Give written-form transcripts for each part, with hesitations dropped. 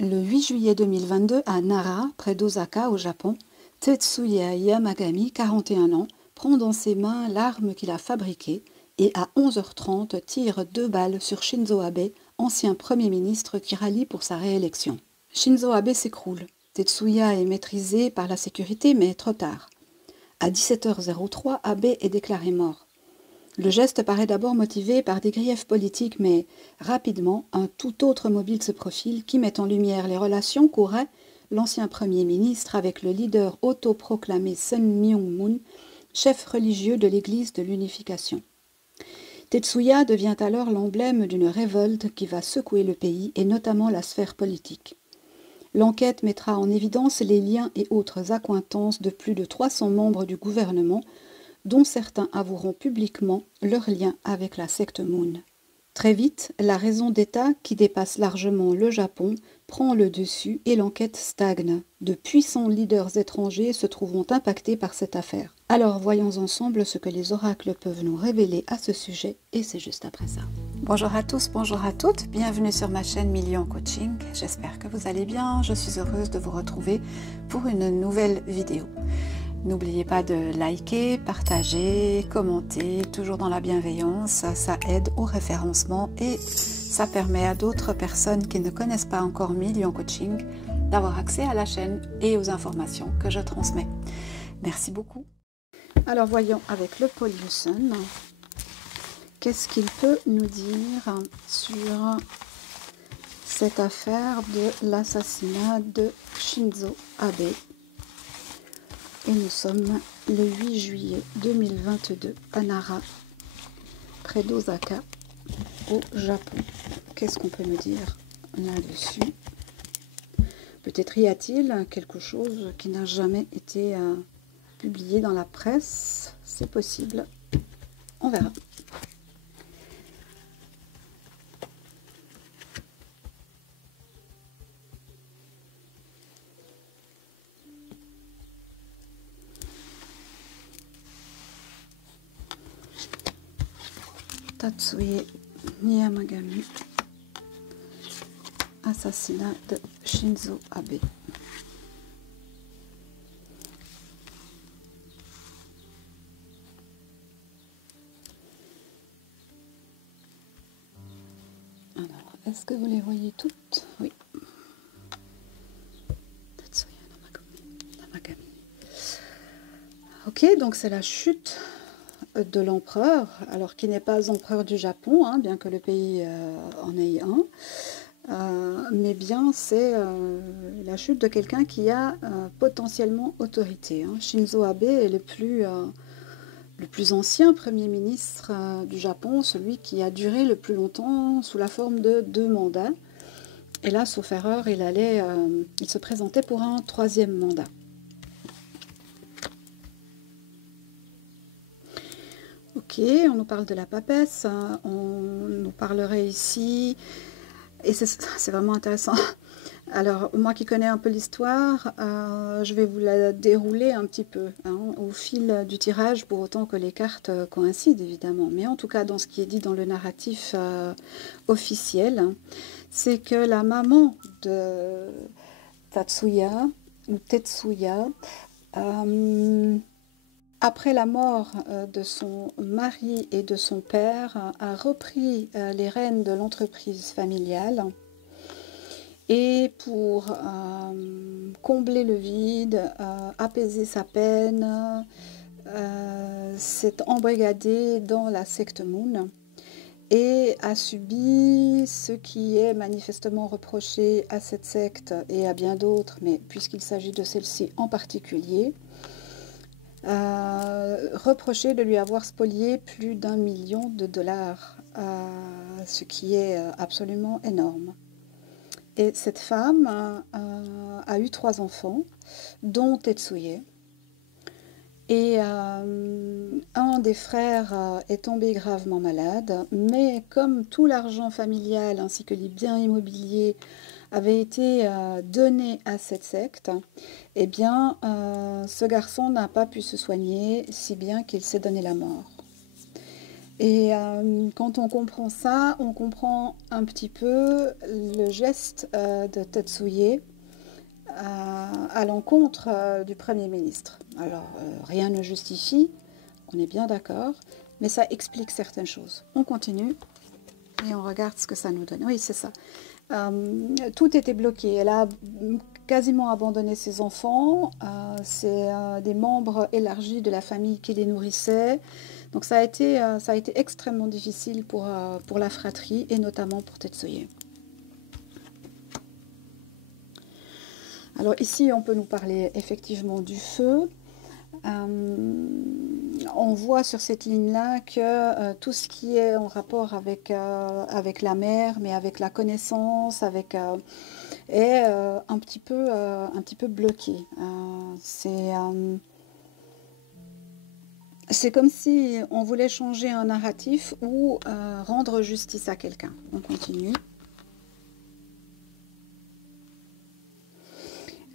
Le 8 juillet 2022, à Nara, près d'Osaka, au Japon, Tetsuya Yamagami, 41 ans, prend dans ses mains l'arme qu'il a fabriquée et à 11h30 tire 2 balles sur Shinzo Abe, ancien Premier ministre qui rallie pour sa réélection. Shinzo Abe s'écroule. Tetsuya est maîtrisé par la sécurité, mais trop tard. À 17h03, Abe est déclaré mort. Le geste paraît d'abord motivé par des griefs politiques, mais rapidement, un tout autre mobile se profile qui met en lumière les relations qu'aurait l'ancien Premier ministre avec le leader autoproclamé Sun Myung-moon, chef religieux de l'Église de l'Unification. Tetsuya devient alors l'emblème d'une révolte qui va secouer le pays et notamment la sphère politique. L'enquête mettra en évidence les liens et autres accointances de plus de 300 membres du gouvernement, dont certains avoueront publiquement leur lien avec la secte Moon. Très vite, la raison d'État, qui dépasse largement le Japon, prend le dessus et l'enquête stagne. De puissants leaders étrangers se trouveront impactés par cette affaire. Alors voyons ensemble ce que les oracles peuvent nous révéler à ce sujet, et c'est juste après ça. Bonjour à tous, bonjour à toutes, bienvenue sur ma chaîne Million Coaching. J'espère que vous allez bien, je suis heureuse de vous retrouver pour une nouvelle vidéo. N'oubliez pas de liker, partager, commenter, toujours dans la bienveillance, ça aide au référencement et ça permet à d'autres personnes qui ne connaissent pas encore Million Coaching d'avoir accès à la chaîne et aux informations que je transmets. Merci beaucoup. Alors voyons avec le Pollution, qu'est-ce qu'il peut nous dire sur cette affaire de l'assassinat de Shinzo Abe. Et nous sommes le 8 juillet 2022 à Nara, près d'Osaka, au Japon. Qu'est-ce qu'on peut nous dire là-dessus? Peut-être y a-t-il quelque chose qui n'a jamais été publié dans la presse. C'est possible. On verra. Tetsuya Yamagami, assassinat de Shinzo Abe. Alors, est-ce que vous les voyez toutes? Oui. Tetsuya Yamagami. Ok, donc c'est la chute de l'empereur, alors qui n'est pas empereur du Japon, hein, bien que le pays en ait un, mais bien c'est la chute de quelqu'un qui a potentiellement autorité. Hein. Shinzo Abe est le plus ancien Premier ministre du Japon, celui qui a duré le plus longtemps sous la forme de 2 mandats. Et là, sauf erreur, il se présentait pour un 3e mandat. Ok, on nous parle de la papesse, on nous parlerait ici, et c'est vraiment intéressant. Alors, moi qui connais un peu l'histoire, je vais vous la dérouler un petit peu au fil du tirage, pour autant que les cartes coïncident évidemment. Mais en tout cas, dans ce qui est dit dans le narratif officiel, c'est que la maman de Tetsuya, après la mort de son mari et de son père, a repris les rênes de l'entreprise familiale et pour combler le vide, apaiser sa peine, s'est embrigadé dans la secte Moon et a subi ce qui est manifestement reproché à cette secte et à bien d'autres, mais puisqu'il s'agit de celle-ci en particulier, reproché de lui avoir spolié plus d'1 million de dollars, ce qui est absolument énorme. Et cette femme a eu 3 enfants, dont Tetsuya. Et un des frères est tombé gravement malade, mais comme tout l'argent familial ainsi que les biens immobiliers avait été donné à cette secte, eh bien, ce garçon n'a pas pu se soigner, si bien qu'il s'est donné la mort. Et quand on comprend ça, on comprend un petit peu le geste de Tetsuye à l'encontre du Premier ministre. Alors, rien ne justifie, on est bien d'accord, mais ça explique certaines choses. On continue et on regarde ce que ça nous donne. Oui, c'est ça. Tout était bloqué. Elle a quasiment abandonné ses enfants. C'est des membres élargis de la famille qui les nourrissaient. Donc ça a été extrêmement difficile pour la fratrie et notamment pour Tetsuye. Alors ici, on peut nous parler effectivement du feu. On voit sur cette ligne-là que tout ce qui est en rapport avec la mer, mais avec la connaissance, est un petit peu bloqué. C'est comme si on voulait changer un narratif ou rendre justice à quelqu'un. On continue.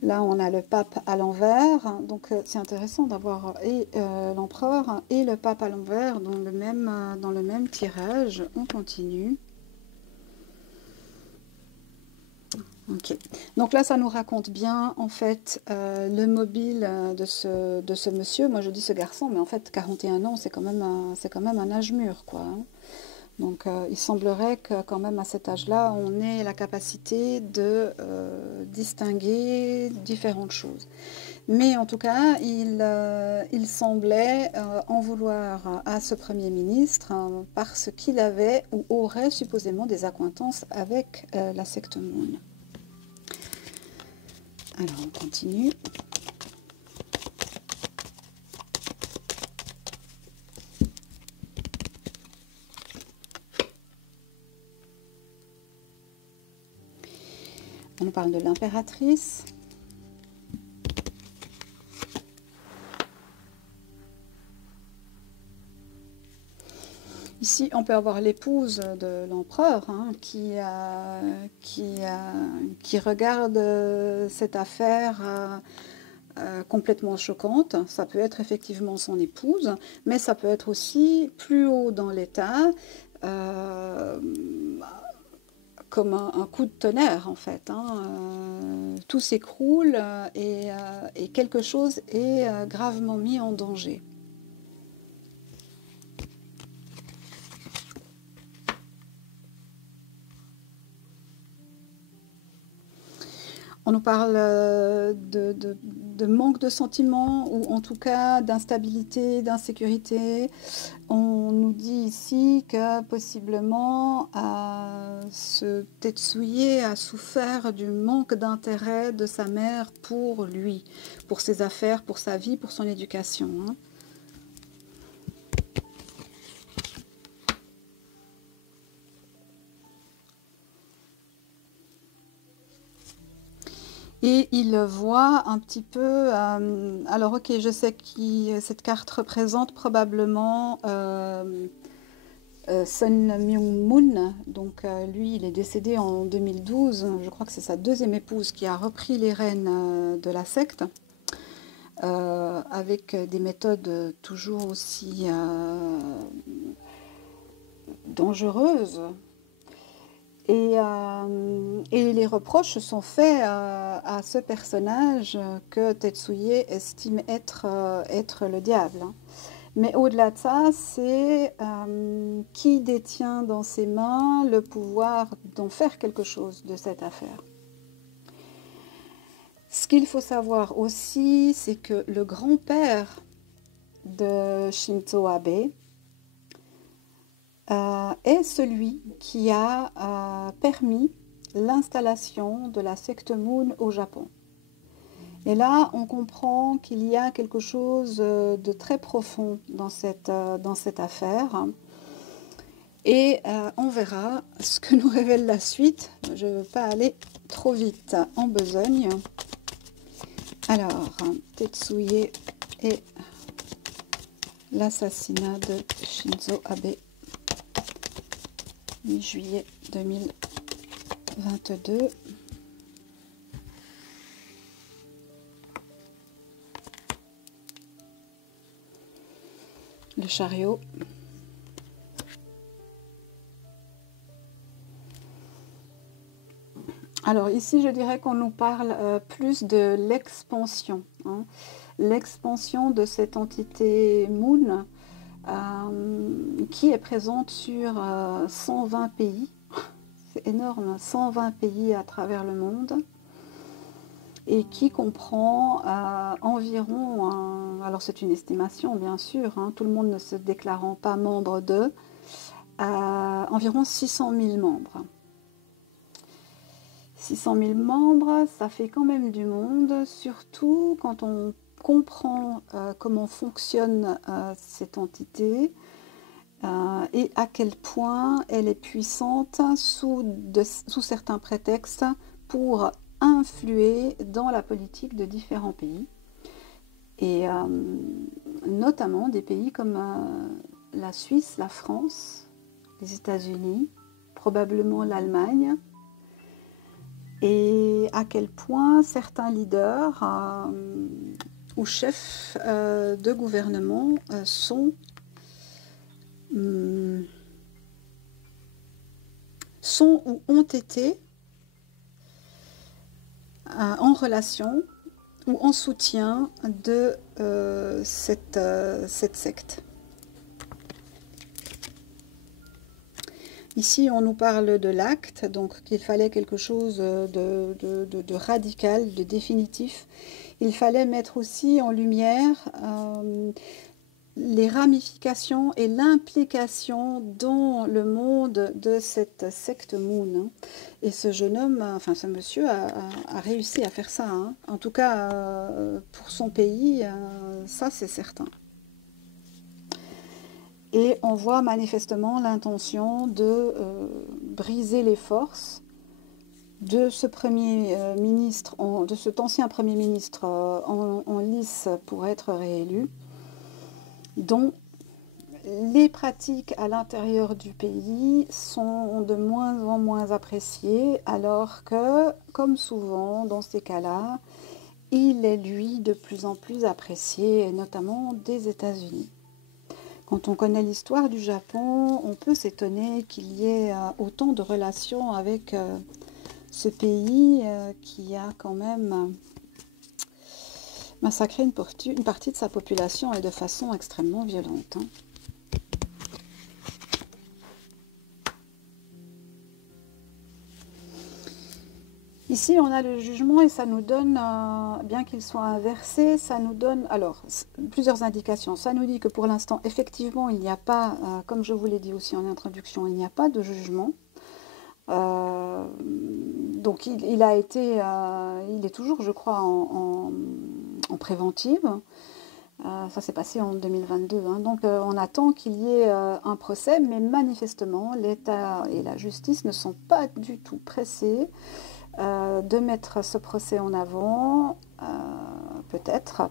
Là, on a le pape à l'envers, donc c'est intéressant d'avoir l'empereur et le pape à l'envers dans le même tirage. On continue. Ok. Donc là, ça nous raconte bien, en fait, le mobile de ce monsieur. Moi, je dis ce garçon, mais en fait, 41 ans, c'est quand même un âge mûr, quoi. Donc, il semblerait que quand même à cet âge-là, on ait la capacité de distinguer différentes choses. Mais en tout cas, il semblait en vouloir à ce Premier ministre parce qu'il avait ou aurait supposément des accointances avec la secte Moon. Alors, on continue. On parle de l'impératrice. Ici, on peut avoir l'épouse de l'empereur qui regarde cette affaire complètement choquante. Ça peut être effectivement son épouse, mais ça peut être aussi plus haut dans l'État, comme un coup de tonnerre en fait. Tout s'écroule et quelque chose est gravement mis en danger. On nous parle de manque de sentiments ou en tout cas d'instabilité, d'insécurité. On nous dit ici que possiblement ce Tetsuye a souffert du manque d'intérêt de sa mère pour lui, pour ses affaires, pour sa vie, pour son éducation. Et il voit un petit peu... alors ok, je sais qui cette carte représente probablement Sun Myung-moon. Donc lui, il est décédé en 2012. Je crois que c'est sa deuxième épouse qui a repris les rênes de la secte. Avec des méthodes toujours aussi dangereuses. Et les reproches sont faits à ce personnage que Tetsuye estime être le diable. Mais au-delà de ça, c'est qui détient dans ses mains le pouvoir d'en faire quelque chose de cette affaire. Ce qu'il faut savoir aussi, c'est que le grand-père de Shinzo Abe est celui qui a permis l'installation de la secte Moon au Japon. Et là, on comprend qu'il y a quelque chose de très profond dans cette affaire. Et on verra ce que nous révèle la suite. Je ne veux pas aller trop vite en besogne. Alors, Tetsuye et l'assassinat de Shinzo Abe, mi-juillet 2022. Le chariot. Alors ici, je dirais qu'on nous parle plus de l'expansion, hein. L'expansion de cette entité Moon qui est présente sur 120 pays. C'est énorme, 120 pays à travers le monde et qui comprend environ, alors c'est une estimation bien sûr, hein, tout le monde ne se déclarant pas membre de, environ 600 000 membres. 600 000 membres, ça fait quand même du monde, surtout quand on comprend comment fonctionne cette entité et à quel point elle est puissante sous certains prétextes pour influer dans la politique de différents pays. Et notamment des pays comme la Suisse, la France, les États-Unis, probablement l'Allemagne, et à quel point certains leaders ou chefs de gouvernement sont ou ont été en relation ou en soutien de cette secte. Ici, on nous parle de l'acte, donc qu'il fallait quelque chose de radical, de définitif. Il fallait mettre aussi en lumière les ramifications et l'implication dans le monde de cette secte Moon. Et ce jeune homme, enfin ce monsieur, a réussi à faire ça, hein. En tout cas, pour son pays, ça c'est certain. Et on voit manifestement l'intention de briser les forces de ce premier ministre, de cet ancien premier ministre en lice pour être réélu, dont les pratiques à l'intérieur du pays sont de moins en moins appréciées, alors que, comme souvent dans ces cas-là, il est lui de plus en plus apprécié, notamment des États-Unis. Quand on connaît l'histoire du Japon, on peut s'étonner qu'il y ait autant de relations avec ce pays qui a quand même massacré une partie de sa population et de façon extrêmement violente, hein. Ici, on a le jugement et ça nous donne, bien qu'il soit inversé, ça nous donne alors plusieurs indications. Ça nous dit que pour l'instant, effectivement, il n'y a pas, comme je vous l'ai dit aussi en introduction, il n'y a pas de jugement. Donc il a été, il est toujours, je crois, en préventive. Ça s'est passé en 2022, hein. Donc on attend qu'il y ait un procès, mais manifestement, l'État et la justice ne sont pas du tout pressés de mettre ce procès en avant. Peut-être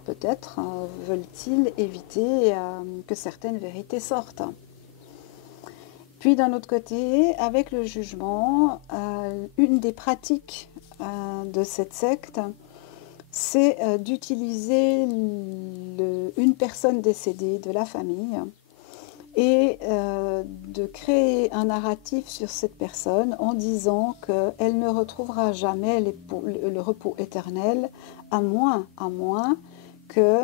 veulent-ils éviter que certaines vérités sortent. Puis d'un autre côté, avec le jugement, une des pratiques de cette secte, c'est d'utiliser une personne décédée de la famille et de créer un narratif sur cette personne en disant qu'elle ne retrouvera jamais le repos éternel, à moins que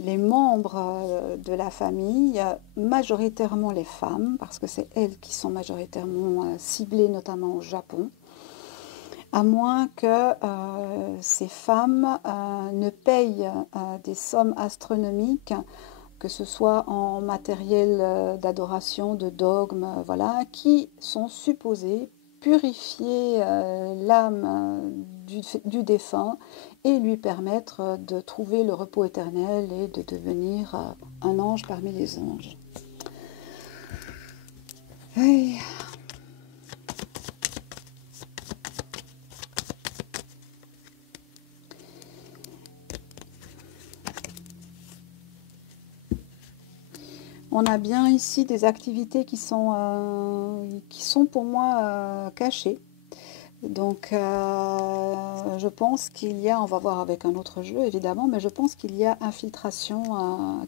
les membres de la famille, majoritairement les femmes, parce que c'est elles qui sont majoritairement ciblées, notamment au Japon, à moins que ces femmes ne payent des sommes astronomiques, que ce soit en matériel d'adoration, de dogme, voilà, qui sont supposés purifier l'âme du défunt et lui permettre de trouver le repos éternel et de devenir un ange parmi les anges. Hey. On a bien ici des activités qui sont pour moi cachées. Donc je pense qu'il y a, on va voir avec un autre jeu évidemment, mais je pense qu'il y a infiltration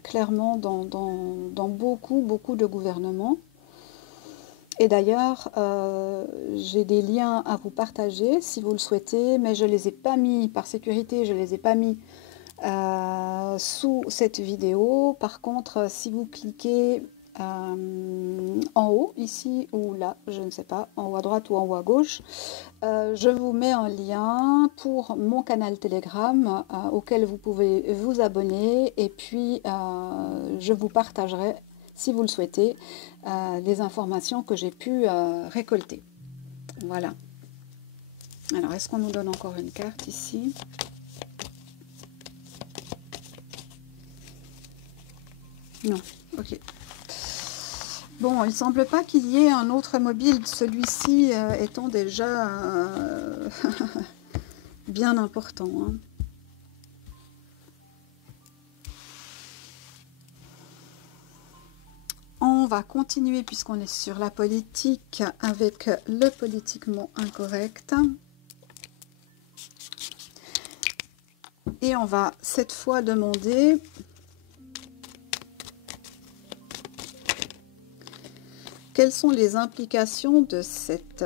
clairement dans beaucoup de gouvernements. Et d'ailleurs, j'ai des liens à vous partager si vous le souhaitez, mais je ne les ai pas mis par sécurité, je ne les ai pas mis sous cette vidéo. Par contre, si vous cliquez en haut, ici ou là, je ne sais pas, en haut à droite ou en haut à gauche, je vous mets un lien pour mon canal Telegram auquel vous pouvez vous abonner, et puis je vous partagerai, si vous le souhaitez, les informations que j'ai pu récolter. Voilà. Alors, est-ce qu'on nous donne encore une carte ici? Non, ok. Bon, il ne semble pas qu'il y ait un autre mobile, celui-ci étant déjà bien important. Hein. On va continuer, puisqu'on est sur la politique, avec le politiquement incorrect. Et on va cette fois demander quelles sont les implications de cette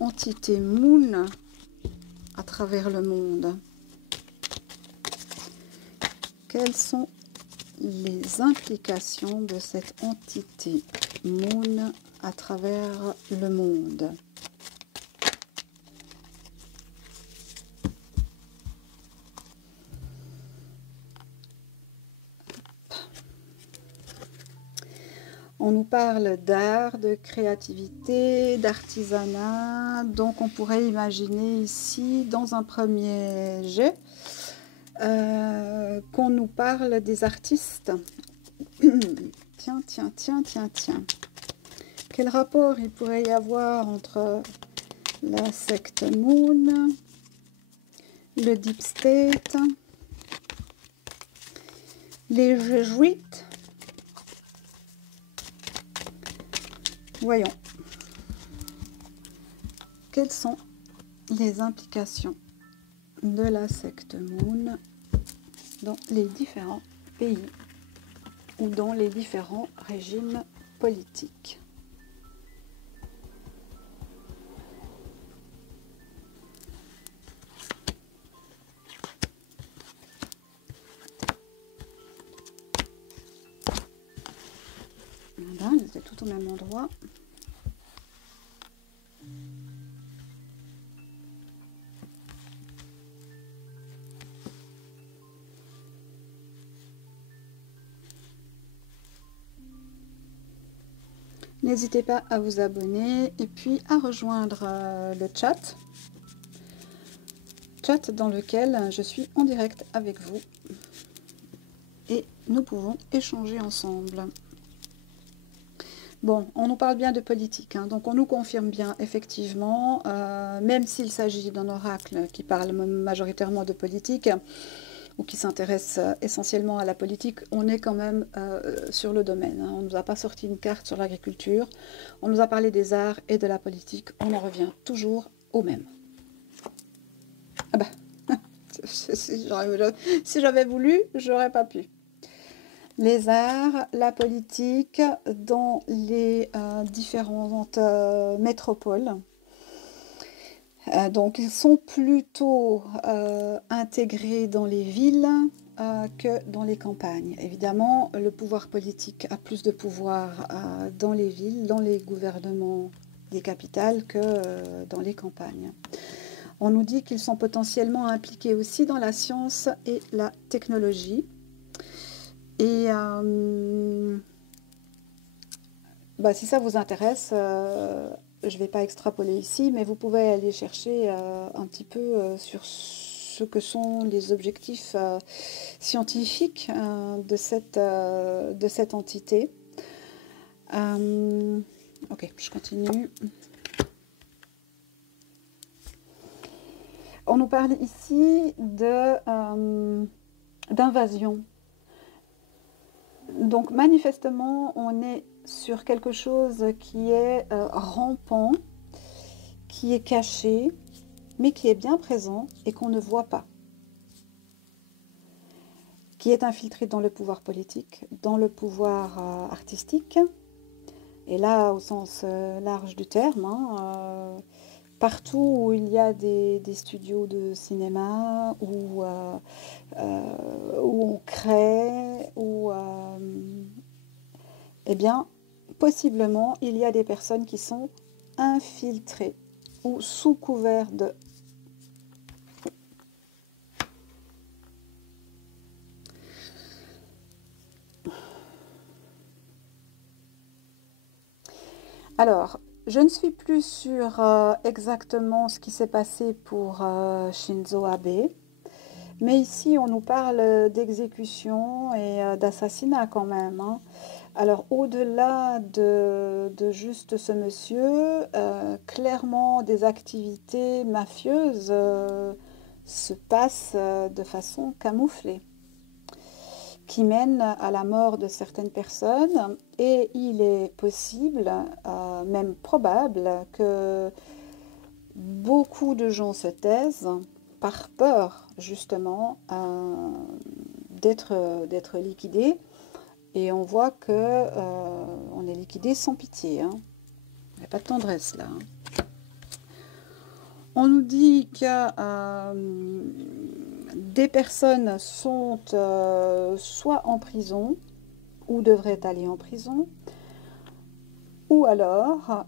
entité Moon à travers le monde. Quelles sont les implications de cette entité Moon à travers le monde? On nous parle d'art, de créativité, d'artisanat, donc on pourrait imaginer ici, dans un premier jet, qu'on nous parle des artistes. Tiens. Quel rapport il pourrait y avoir entre la secte Moon, le Deep State, les jésuites? Voyons. Quelles sont les implications de la secte Moon dans les différents pays ou dans les différents régimes politiques? Voilà, ils étaient tout au même endroit. N'hésitez pas à vous abonner et puis à rejoindre le chat dans lequel je suis en direct avec vous et nous pouvons échanger ensemble. Bon, on nous parle bien de politique, hein, donc on nous confirme bien effectivement, même s'il s'agit d'un oracle qui parle majoritairement de politique, ou qui s'intéresse essentiellement à la politique, on est quand même sur le domaine. Hein. On ne nous a pas sorti une carte sur l'agriculture, on nous a parlé des arts et de la politique, on en revient toujours au même. Ah bah, si j'avais voulu, j'aurais pas pu. Les arts, la politique dans les différentes métropoles. Donc ils sont plutôt intégrés dans les villes que dans les campagnes. Évidemment, le pouvoir politique a plus de pouvoir dans les villes, dans les gouvernements des capitales que dans les campagnes. On nous dit qu'ils sont potentiellement impliqués aussi dans la science et la technologie. Et si ça vous intéresse, je ne vais pas extrapoler ici, mais vous pouvez aller chercher un petit peu sur ce que sont les objectifs scientifiques de cette entité. Ok, je continue. On nous parle ici d'invasion. Donc manifestement, on est sur quelque chose qui est rampant, qui est caché, mais qui est bien présent et qu'on ne voit pas. Qui est infiltré dans le pouvoir politique, dans le pouvoir artistique, Et là, au sens large du terme, hein, partout où il y a des studios de cinéma, où on crée, eh bien, possiblement, il y a des personnes qui sont infiltrées ou sous couvert de. Alors, je ne suis plus sûre exactement ce qui s'est passé pour Shinzo Abe, mais ici on nous parle d'exécution et d'assassinat quand même, hein. Alors, au-delà de juste ce monsieur, clairement des activités mafieuses se passent de façon camouflée, qui mènent à la mort de certaines personnes, et il est possible, même probable, que beaucoup de gens se taisent par peur justement d'être liquidés. Et on voit que on est liquidé sans pitié, hein. Il n'y a pas de tendresse là, hein. On nous dit que des personnes sont soit en prison ou devraient aller en prison, ou alors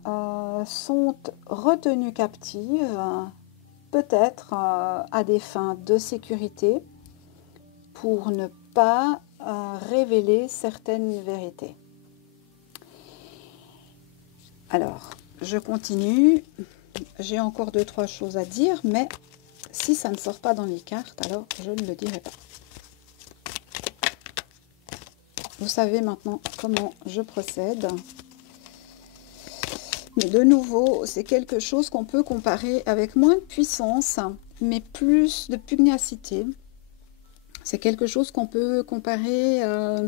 sont retenues captives, peut-être à des fins de sécurité, pour ne pas révéler certaines vérités. Alors, je continue. J'ai encore 2-3 choses à dire, mais si ça ne sort pas dans les cartes, alors je ne le dirai pas. Vous savez maintenant comment je procède. Mais de nouveau, c'est quelque chose qu'on peut comparer avec moins de puissance, mais plus de pugnacité. C'est quelque chose qu'on peut comparer à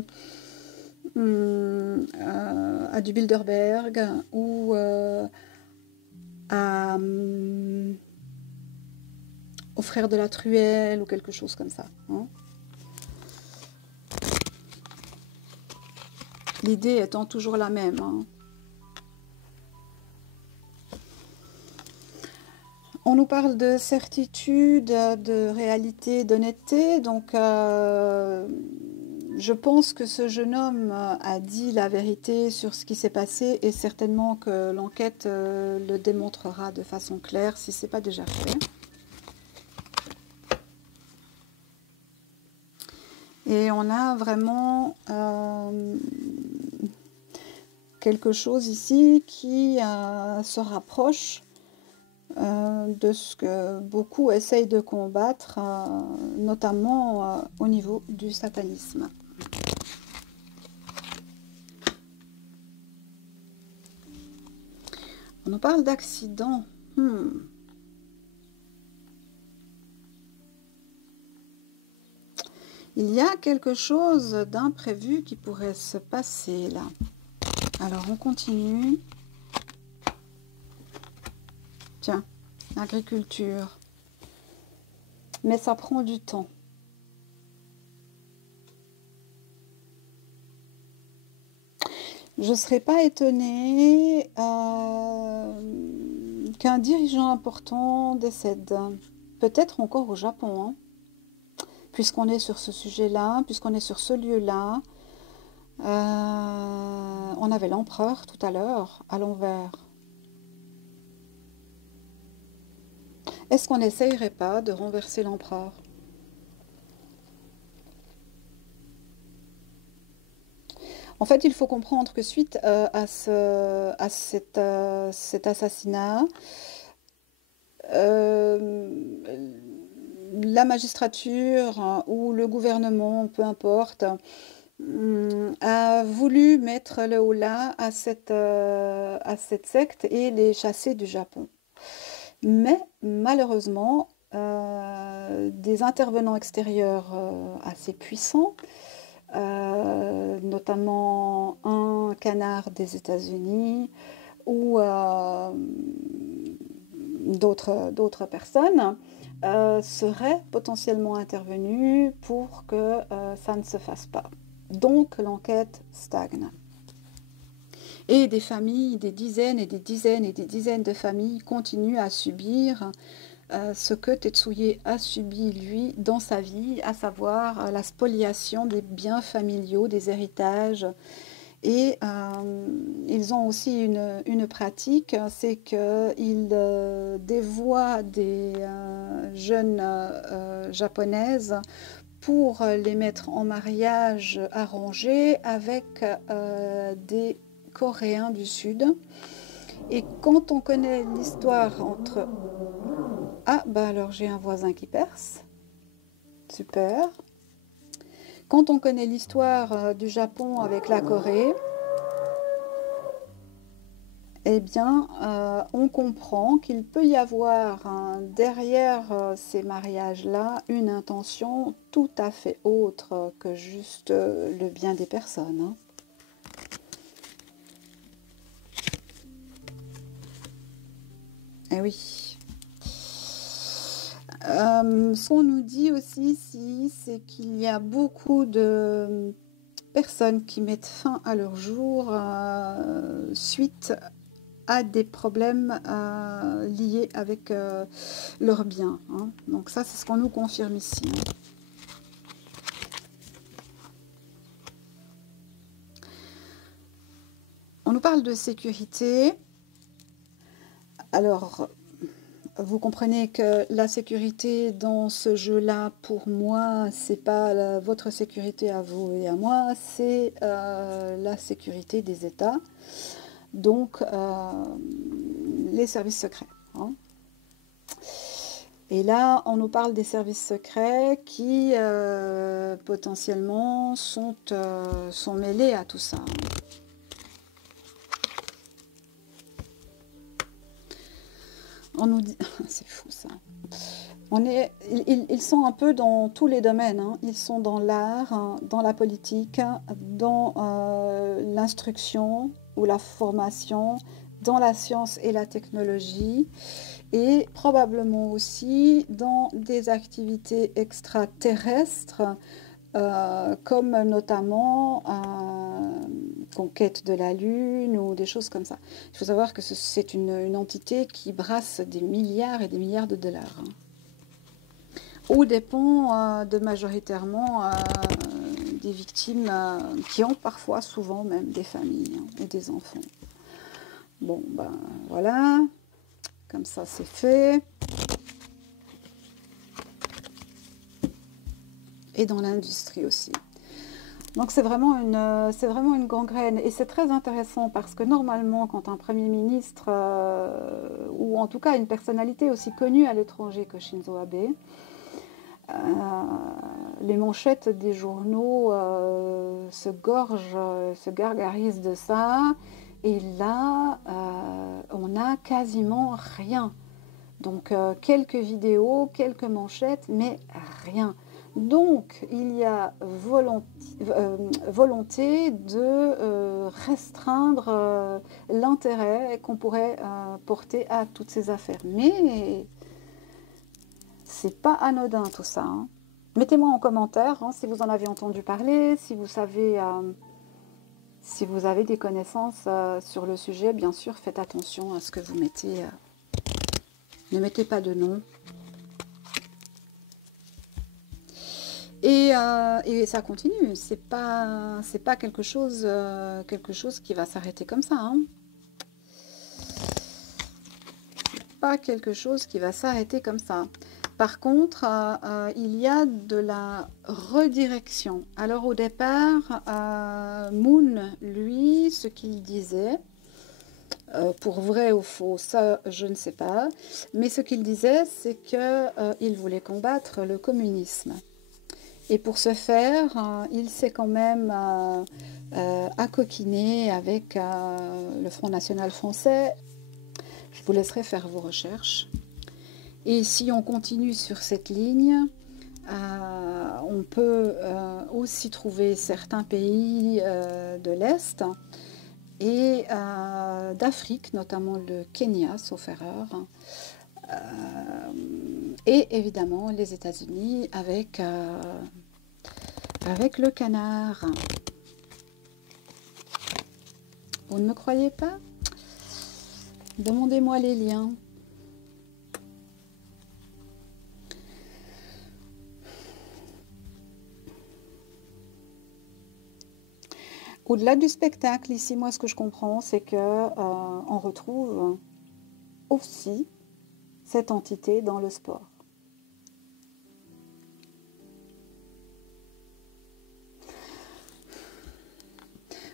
du Bilderberg ou aux frères de la Truelle ou quelque chose comme ça, hein. L'idée étant toujours la même, hein. On nous parle de certitude, de réalité, d'honnêteté. Donc, je pense que ce jeune homme a dit la vérité sur ce qui s'est passé, et certainement que l'enquête le démontrera de façon claire si ce n'est pas déjà fait. Et on a vraiment quelque chose ici qui se rapproche de ce que beaucoup essayent de combattre, notamment au niveau du satanisme. On nous parle d'accident. Il y a quelque chose d'imprévu qui pourrait se passer là. Alors on continue. Tiens, agriculture. Mais ça prend du temps. Je ne serais pas étonnée qu'un dirigeant important décède. Peut-être encore au Japon, hein, puisqu'on est sur ce sujet-là, puisqu'on est sur ce lieu-là. On avait l'empereur tout à l'heure, à l'envers. Est-ce qu'on n'essayerait pas de renverser l'empereur? En fait, il faut comprendre que suite à cet assassinat, la magistrature ou le gouvernement, peu importe, a voulu mettre le holà à cette secte et les chasser du Japon. Mais malheureusement, des intervenants extérieurs assez puissants, notamment un canard des États-Unis ou d'autres personnes, seraient potentiellement intervenus pour que ça ne se fasse pas. Donc l'enquête stagne. Et des familles, des dizaines et des dizaines et des dizaines de familles continuent à subir ce que Tetsuye a subi, lui, dans sa vie, à savoir la spoliation des biens familiaux, des héritages. Et ils ont aussi une pratique, c'est qu'ils dévoient des jeunes japonaises pour les mettre en mariage arrangé avec des Coréens du Sud. Et quand on connaît l'histoire entre... Ah, bah alors j'ai un voisin qui perce. Super. Quand on connaît l'histoire du Japon avec la Corée, eh bien, on comprend qu'il peut y avoir derrière ces mariages-là une intention tout à fait autre que juste le bien des personnes. Hein. Eh oui. Ce qu'on nous dit aussi ici, c'est qu'il y a beaucoup de personnes qui mettent fin à leur jour suite à des problèmes liés avec leurs biens. Hein. Donc ça, c'est ce qu'on nous confirme ici. Hein. On nous parle de sécurité. Alors, vous comprenez que la sécurité dans ce jeu-là, pour moi, c'est pas votre sécurité à vous et à moi, c'est la sécurité des États. Donc, les services secrets. Hein. Et là, on nous parle des services secrets qui, potentiellement, sont mêlés à tout ça. On nous dit... C'est fou, ça. Ils sont un peu dans tous les domaines. Hein. Ils sont dans l'art, hein, dans la politique, dans l'instruction ou la formation, dans la science et la technologie, et probablement aussi dans des activités extraterrestres, comme notamment conquête de la Lune ou des choses comme ça. Il faut savoir que c'est une entité qui brasse des milliards et des milliards de dollars. Hein. Ou dépend de majoritairement des victimes qui ont parfois, souvent même, des familles hein, et des enfants. Bon, ben voilà, comme ça c'est fait. Et dans l'industrie aussi. Donc c'est vraiment une gangrène. Et c'est très intéressant parce que normalement, quand un Premier ministre, ou en tout cas une personnalité aussi connue à l'étranger que Shinzo Abe, les manchettes des journaux se gargarisent de ça. Et là, on n'a quasiment rien. Donc, quelques vidéos, quelques manchettes, mais rien. Donc, il y a volonté de restreindre l'intérêt qu'on pourrait porter à toutes ces affaires. Mais c'est pas anodin tout ça. Hein. Mettez-moi en commentaire hein, si vous en avez entendu parler, si vous savez... si vous avez des connaissances sur le sujet, bien sûr, faites attention à ce que vous mettez. Ne mettez pas de nom. Et ça continue. C'est pas quelque chose qui va s'arrêter comme ça. Hein. Pas quelque chose qui va s'arrêter comme ça. Par contre, il y a de la redirection. Alors au départ, Moon, lui, ce qu'il disait, pour vrai ou faux, ça je ne sais pas, mais ce qu'il disait, c'est qu'il voulait combattre le communisme. Et pour ce faire, il s'est quand même accoquiné avec le Front National Français. Je vous laisserai faire vos recherches. Et si on continue sur cette ligne, on peut aussi trouver certains pays de l'Est et d'Afrique, notamment le Kenya, sauf erreur, et évidemment les États-Unis avec le canard. Vous ne me croyez pas? Demandez-moi les liens. Au-delà du spectacle, ici, moi, ce que je comprends, c'est que on retrouve aussi cette entité dans le sport.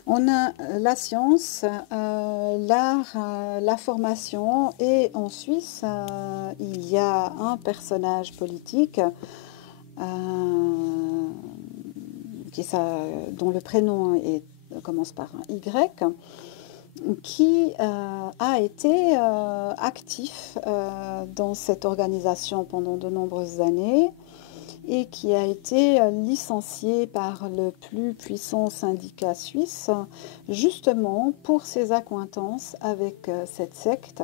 On a la science, l'art, la formation, et en Suisse, il y a un personnage politique dont le prénom commence par un Y, qui a été actif dans cette organisation pendant de nombreuses années et qui a été licencié par le plus puissant syndicat suisse, justement pour ses accointances avec cette secte.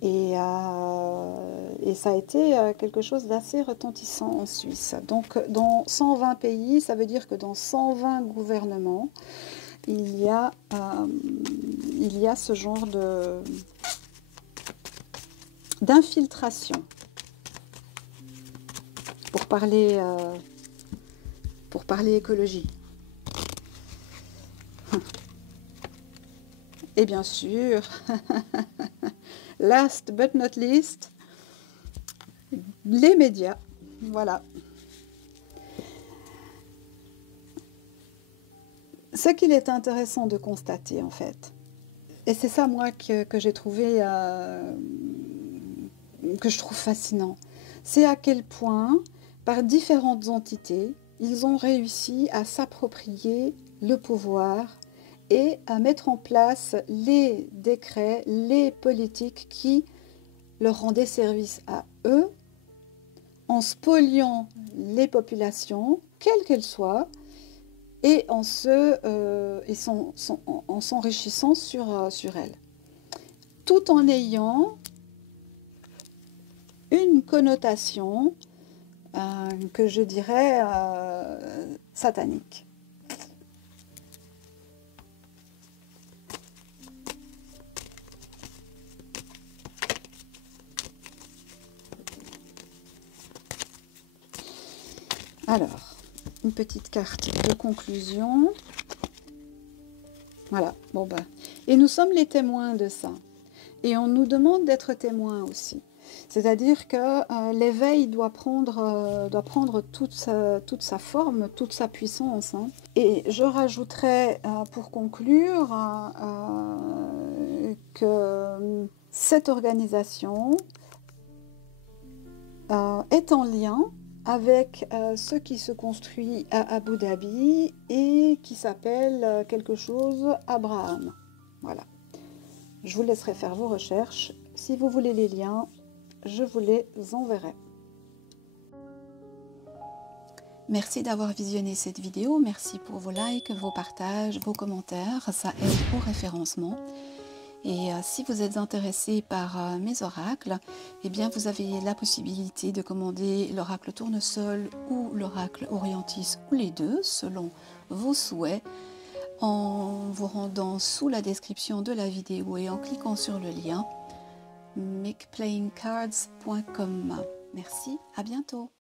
Et ça a été quelque chose d'assez retentissant en Suisse. Donc dans 120 pays, ça veut dire que dans 120 gouvernements, il y a ce genre d'infiltration. Pour parler écologie. Et bien sûr, last but not least, les médias. Voilà. Ce qu'il est intéressant de constater, en fait, et c'est ça, moi, que j'ai trouvé, que je trouve fascinant, c'est à quel point, par différentes entités, ils ont réussi à s'approprier le pouvoir et à mettre en place les décrets, les politiques qui leur rendaient service à eux, en spoliant les populations, quelles qu'elles soient, et en s'enrichissant sur elles, tout en ayant une connotation que je dirais satanique. Alors, une petite carte de conclusion. Voilà, bon ben. Et nous sommes les témoins de ça. Et on nous demande d'être témoins aussi. C'est-à-dire que l'éveil doit prendre toute sa forme, toute sa puissance. Hein. Et je rajouterais, pour conclure, que cette organisation est en lien avec ce qui se construit à Abu Dhabi et qui s'appelle quelque chose Abraham. Voilà. Je vous laisserai faire vos recherches. Si vous voulez les liens, je vous les enverrai. Merci d'avoir visionné cette vidéo. Merci pour vos likes, vos partages, vos commentaires. Ça aide au référencement. Et si vous êtes intéressé par mes oracles, eh bien vous avez la possibilité de commander l'oracle tournesol ou l'oracle orientis ou les deux selon vos souhaits en vous rendant sous la description de la vidéo et en cliquant sur le lien makeplayingcards.com. Merci, à bientôt.